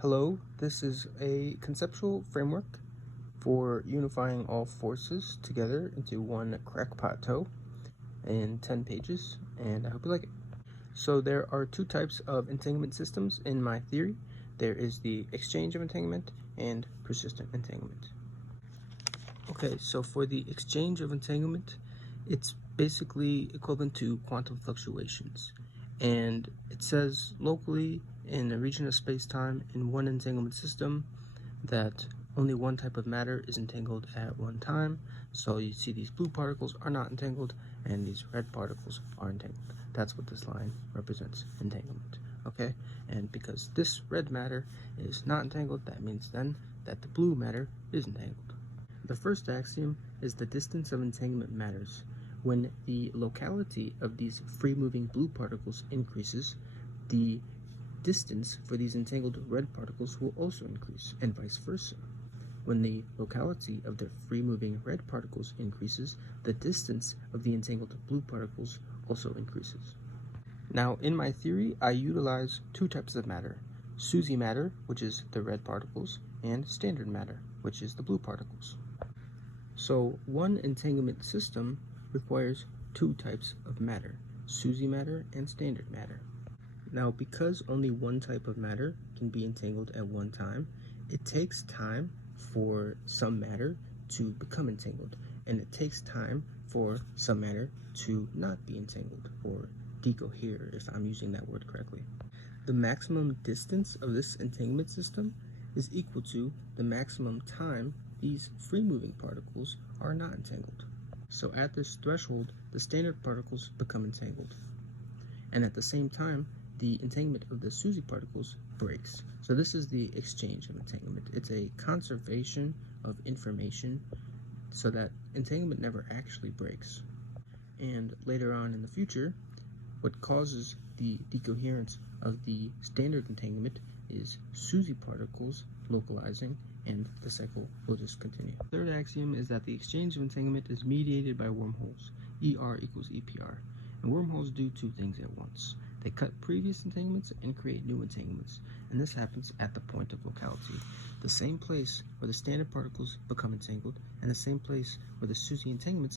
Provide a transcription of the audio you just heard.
Hello, this is a conceptual framework for unifying all forces together into one crackpot toe in 10 pages, and I hope you like it. So there are two types of entanglement systems in my theory. There is the exchange of entanglement and persistent entanglement. Okay, so for the exchange of entanglement, it's basically equivalent to quantum fluctuations. And it says locally in a region of space-time in one entanglement system that only one type of matter is entangled at one time. So you see these blue particles are not entangled and these red particles are entangled. That's what this line represents, entanglement. Okay, and because this red matter is not entangled, that means then that the blue matter is entangled. The first axiom is the distance of entanglement matters. When the locality of these free-moving blue particles increases, the distance for these entangled red particles will also increase, and vice versa. When the locality of the free-moving red particles increases, the distance of the entangled blue particles also increases. Now, in my theory, I utilize two types of matter: SUSY matter, which is the red particles, and standard matter, which is the blue particles. So one entanglement system requires two types of matter: SUSY matter and standard matter. Now, because only one type of matter can be entangled at one time, it takes time for some matter to become entangled, and it takes time for some matter to not be entangled, or decohere, if I'm using that word correctly. The maximum distance of this entanglement system is equal to the maximum time these free-moving particles are not entangled. So at this threshold, the standard particles become entangled. And at the same time, the entanglement of the SUSY particles breaks. So this is the exchange of entanglement. It's a conservation of information so that entanglement never actually breaks. And later on in the future, what causes the decoherence of the standard entanglement is SUSY particles localizing, and the cycle will just continue. The third axiom is that the exchange of entanglement is mediated by wormholes, ER equals EPR. And wormholes do two things at once. They cut previous entanglements and create new entanglements, and this happens at the point of locality, the same place where the standard particles become entangled, and the same place where the SUSY entanglements